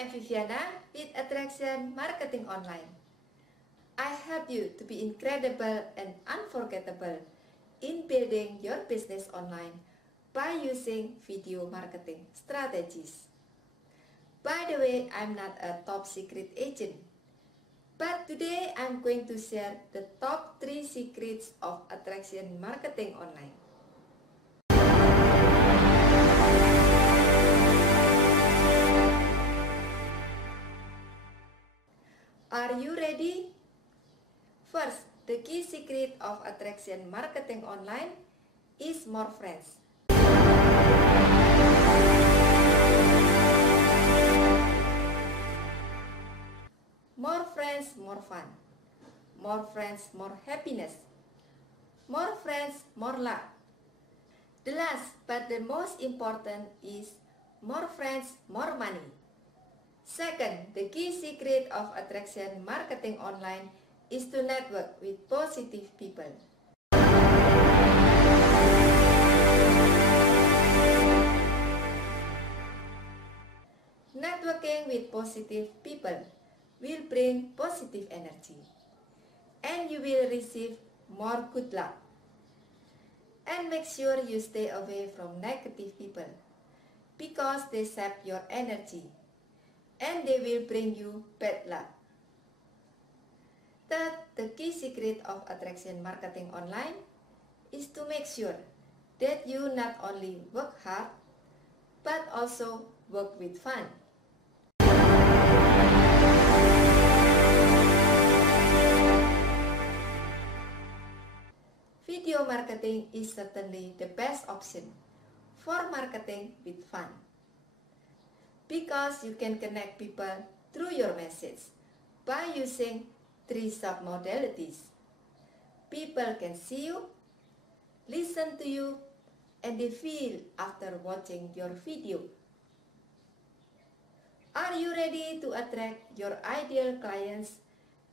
I am Viviana with Attraction Marketing Online. I help you to be incredible and unforgettable in building your business online by using video marketing strategies. By the way, I'm not a top secret agent, but today I'm going to share the top 3 secrets of attraction marketing online. Are you ready? First, the key secret of attraction marketing online is more friends. More friends, more fun. More friends, more happiness. More friends, more luck. The last but the most important is more friends, more money. Second, the key secret of attraction marketing online is to network with positive people. Networking with positive people will bring positive energy, and you will receive more good luck. And make sure you stay away from negative people, because they sap your energy, and they will bring you bad luck. Third, the key secret of attraction marketing online is to make sure that you not only work hard, but also work with fun. Video marketing is certainly the best option for marketing with fun, because you can connect people through your message by using 3 sub-modalities. People can see you, listen to you, and they feel after watching your video. Are you ready to attract your ideal clients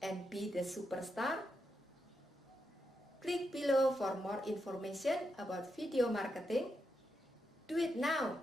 and be the superstar? Click below for more information about video marketing. Do it now!